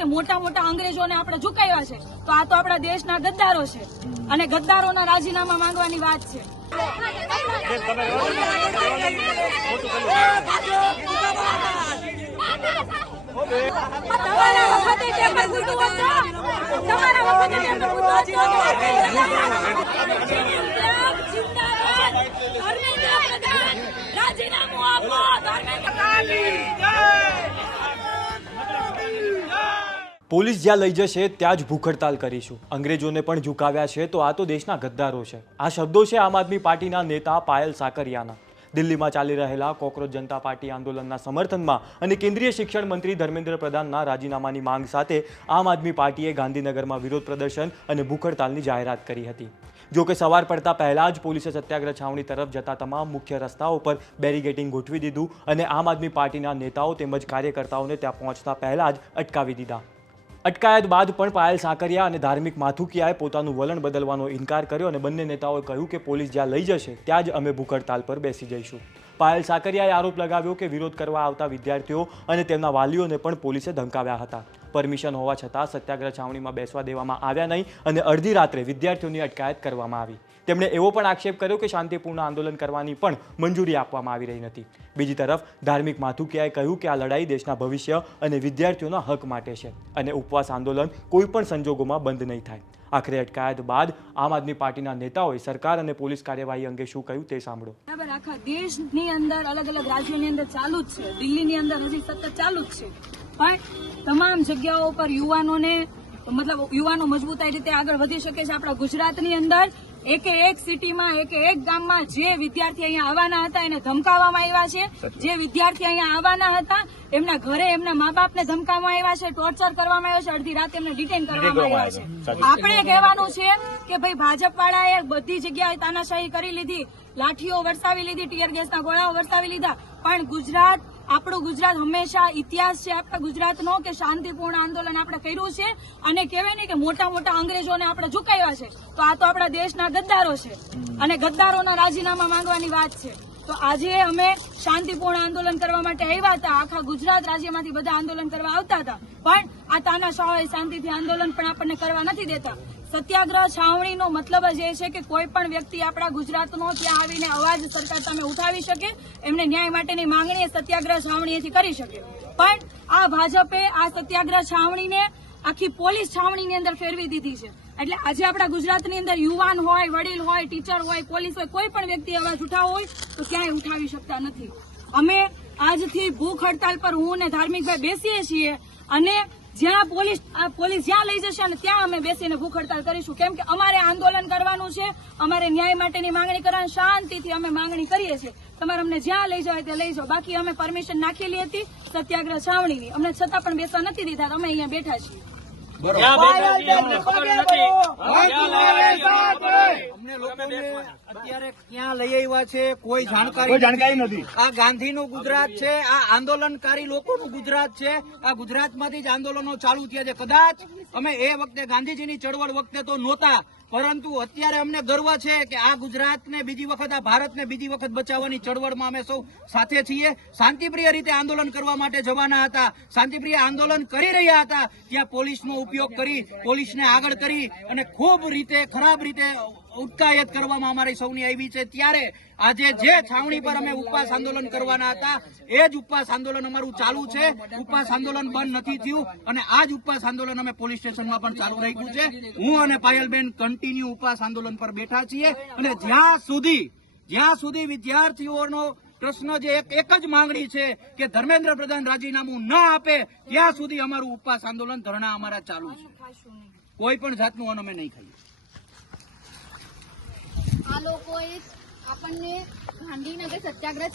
કે મોટા મોટા અંગ્રેજોને આપણે ઝુકાવ્યા છે, તો આ તો આપણા દેશના ગદ્દારો છે અને ગદ્દારોના રાજીનામા માંગવાની વાત છે. પોલીસ જ્યાં લઈ જશે ત્યાં જ ભૂખ હડતાલ કરીશું. અંગ્રેજોને પણ ઝુકાવ્યા છે તો આ તો દેશના ગદ્દારો છે. આ શબ્દો છે આમ આદમી પાર્ટીના નેતા પાયલ સાકરિયાના. દિલ્હીમાં ચાલી રહેલા કોકરોચ જનતા પાર્ટી આંદોલનના સમર્થનમાં અને કેન્દ્રીય શિક્ષણ મંત્રી ધર્મેન્દ્ર પ્રધાનના રાજીનામાની માંગ સાથે આમ આદમી પાર્ટીએ ગાંધીનગરમાં વિરોધ પ્રદર્શન અને ભૂખ હડતાલની જાહેરાત કરી હતી. જો કે સવાર પડતા પહેલા જ પોલીસે સત્યાગ્રહ છાવણી તરફ જતા તમામ મુખ્ય રસ્તાઓ પર બેરીગેટિંગ ગોઠવી દીધું અને આમ આદમી પાર્ટીના નેતાઓ તેમજ કાર્યકર્તાઓને ત્યાં પહોંચતા પહેલા જ અટકાવી દીધા. અટકાયત બાદ પણ પાયલ સાકરિયા અને ધાર્મિક માથુકિયાએ પોતાનું વલણ બદલવાનો ઇનકાર કર્યો અને બંને નેતાઓએ કહ્યું કે પોલીસ જ્યાં લઈ જશે ત્યાં જ અમે ભૂખ હડતાલ પર બેસી જઈશું. પાયલ સાકરિયાએ આરોપ લગાવ્યો કે વિરોધ કરવા આવતા વિદ્યાર્થીઓ અને તેમના વાલીઓને પણ પોલીસે ધમકાવ્યા હતા. પરમિશન હોવા છતાં સત્યાગ્રહ છાવણીમાં બેસવા દેવામાં આવ્યા નહીં અને અડધી રાત્રે વિદ્યાર્થીઓની અટકાયત કરવામાં આવી. તેમણે એવો પણ આક્ષેપ કર્યો કે શાંતિપૂર્ણ આંદોલન કરવાની પણ મંજૂરી આપવામાં આવી રહી નથી. બીજી તરફ ધાર્મિક માથુકિયાએ કહ્યું કે આ લડાઈ દેશના ભવિષ્ય અને વિદ્યાર્થીઓના હક માટે છે અને ઉપવાસ આંદોલન કોઈ પણ સંજોગોમાં બંધ નહીં થાય. આખરે અટકાયત બાદ આમ આદમી પાર્ટીના નેતાઓએ સરકાર અને પોલીસ કાર્યવાહી અંગે શું કહ્યું તે સાંભળો. બરાબર, આખા દેશની અંદર અલગ અલગ રાજ્યોની અંદર ચાલુ જ છે, દિલ્હીની અંદર હજી સતત ચાલુ જ છે, પણ તમામ જગ્યાઓ પર યુવાનો મજબૂતાઈ રીતે આગળ વધી શકે છે. આપણા ગુજરાતની અંદર એકે એક સિટીમાં એકે એક ગામમાં જે વિદ્યાર્થી અહીંયા આવવાના હતા એને ધમકાવવામાં આવ્યા છે. જે વિદ્યાર્થી અહીંયા આવવાના હતા એમના ઘરે એમના મા બાપને ધમકાવવામાં આવ્યા છે, ટોર્ચર કરવામાં આવ્યો છે, અડધી રાતે એમને ડિટેન કરવામાં આવ્યા છે. આપણે કહેવાનું છે કે ભાઈ ભાજપ વાળાએ બધી જગ્યાએ તાનાશાહી કરી લીધી, લાઠીઓ વરસાવી લીધી, ટીયર ગેસના ગોળાઓ વરસાવી લીધા, પણ આપણું ગુજરાત હંમેશા ઇતિહાસ છે આપણા ગુજરાતનો કે શાંતિપૂર્ણ આંદોલન આપણે કર્યું છે અને કહેવાય ને કે મોટા મોટા અંગ્રેજોને આપણે ઝુકાવ્યા છે, તો આ તો આપણા દેશના ગદ્દારો છે અને ગદ્દારોના રાજીનામા માંગવાની વાત છે. તો આજે અમે શાંતિપૂર્ણ આંદોલન કરવા માટે આવ્યા હતા. આખા ગુજરાત રાજ્યમાંથી બધા આંદોલન કરવા આવતા હતા, પણ આ તાનાશાહોએ શાંતિથી આંદોલન પણ આપણને કરવા નથી દેતા. સત્યાગ્રહ છાવણીનો મતલબ જ એ છે કે કોઈ પણ વ્યક્તિ આપણા ગુજરાતનો ત્યાં આવીને અવાજ સરકાર સામે ઉઠાવી શકે, એમને ન્યાય માટેની માંગણી સત્યાગ્રહ છાવણીએથી કરી શકે. પણ આ ભાજપે આ સત્યાગ્રહ છાવણીને આખી પોલીસ છાવણીની અંદર ફેરવી દીધી છે. એટલે આજે આપણા ગુજરાતની અંદર યુવાન હોય, વડીલ હોય, ટીચર હોય, પોલીસ હોય, કોઈ પણ વ્યક્તિ અવાજ ઉઠાવવો હોય તો ક્યાંય ઉઠાવી શકતા નથી. અમે આજથી ભૂખ હડતાલ પર હું અને ધાર્મિકભાઈ બેસીએ છીએ અને જ્યાં પોલીસ જ્યાં લઈ જશે અને ત્યાં અમે બેસીને ભૂખ હડતાલ કરીશું. કેમ કે અમારે આંદોલન કરવાનું છે, અમારે ન્યાય માટેની માંગણી કરવાની, શાંતિથી અમે માંગણી કરીએ છીએ. તમારે અમને જ્યાં લઈ જવાય ત્યાં લઈ જાઓ. બાકી અમે પરમિશન નાખેલી હતી સત્યાગ્રહ છાવણીની, અમને છતાં પણ બેસવા નથી દીધા. અમે અહીંયા બેઠા છીએ. અત્યારે ક્યાં લઈ આવ્યા છે કોઈ જાણકારી નથી. આ ગાંધીનું ગુજરાત છે, આ આંદોલનકારી લોકોનું ગુજરાત છે. આ ગુજરાતમાંથી જ આંદોલનો ચાલુ થયા છે. કદાચ અમે એ વખતે ગાંધીજીની ચળવળ વખતે તો નહોતા, પરંતુ અત્યારે અમને ગર્વ છે કે આ ગુજરાતને બીજી વખત, આ ભારતને બીજી વખત બચાવવાની ચળવળમાં અમે સૌ સાથે છીએ. શાંતિપ્રિય રીતે આંદોલન કરવા માટે જવાના હતા, શાંતિપ્રિય આંદોલન કરી રહ્યા હતા, ત્યાં પોલીસનો ઉપયોગ કરી, પોલીસને આગળ કરી અને ખૂબ રીતે ખરાબ રીતે ઉટકાયત કરવામાં અમારી સૌની આવી છે. ત્યારે આજે જે છાવણી પર અમે ઉપવાસ આંદોલન કરવાના હતા એ જ ઉપવાસ આંદોલન અમારું ચાલુ છે. ઉપવાસ આંદોલન બંધ નથી થયું અને આ જ ઉપવાસ આંદોલન અમે પોલીસ સ્ટેશનમાં પણ ચાલુ રાખ્યું છે. હું અને પાયલબેન કન્ટિન્યુ ઉપવાસ આંદોલન પર બેઠા છીએ અને જ્યાં સુધી વિદ્યાર્થીઓનો પ્રશ્ન જે એક જ માંગણી છે કે ધર્મેન્દ્ર પ્રધાન રાજીનામું ન આપે ત્યાં સુધી અમારું ઉપવાસ આંદોલન, ધરણા અમારા ચાલુ છે. કોઈ પણ જાતનું અમે નહીં ખાઈએ. આ લોકોએ આપણને ગાંધીનગર સત્યાગ્રહ